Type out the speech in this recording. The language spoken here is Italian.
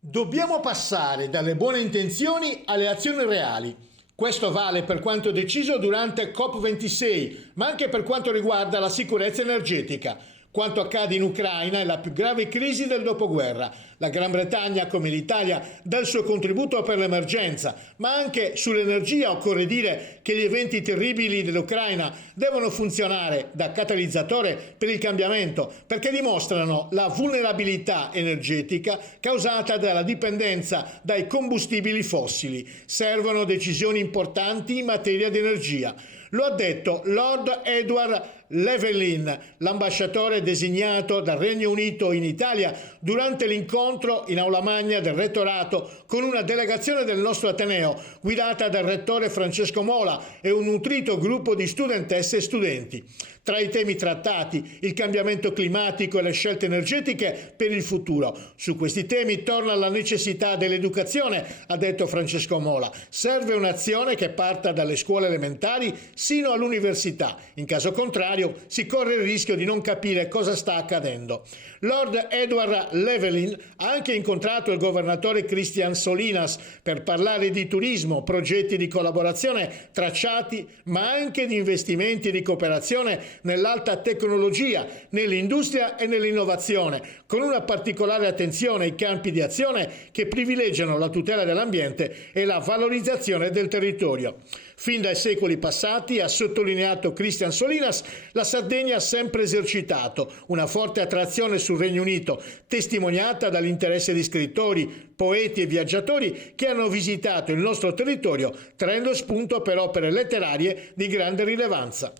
Dobbiamo passare dalle buone intenzioni alle azioni reali. Questo vale per quanto deciso durante COP26, ma anche per quanto riguarda la sicurezza energetica. Quanto accade in Ucraina è la più grave crisi del dopoguerra. La Gran Bretagna, come l'Italia, dà il suo contributo per l'emergenza, ma anche sull'energia occorre dire che gli eventi terribili dell'Ucraina devono funzionare da catalizzatore per il cambiamento, perché dimostrano la vulnerabilità energetica causata dalla dipendenza dai combustibili fossili. Servono decisioni importanti in materia di energia. Lo ha detto Lord Edward Llewellyn, l'ambasciatore designato dal Regno Unito in Italia, durante l'incontro in aula magna del rettorato con una delegazione del nostro Ateneo guidata dal rettore Francesco Mola e un nutrito gruppo di studentesse e studenti. Tra i temi trattati, il cambiamento climatico e le scelte energetiche per il futuro. Su questi temi torna la necessità dell'educazione, ha detto Francesco Mola. Serve un'azione che parta dalle scuole elementari sino all'università. In caso contrario, si corre il rischio di non capire cosa sta accadendo. Lord Edward Llewellyn ha anche incontrato il governatore Christian Solinas per parlare di turismo, progetti di collaborazione tracciati, ma anche di investimenti di cooperazione nell'alta tecnologia, nell'industria e nell'innovazione, con una particolare attenzione ai campi di azione che privilegiano la tutela dell'ambiente e la valorizzazione del territorio. Fin dai secoli passati, ha sottolineato Christian Solinas, la Sardegna ha sempre esercitato una forte attrazione sul Regno Unito, testimoniata dall'interesse di scrittori, poeti e viaggiatori che hanno visitato il nostro territorio, traendo spunto per opere letterarie di grande rilevanza.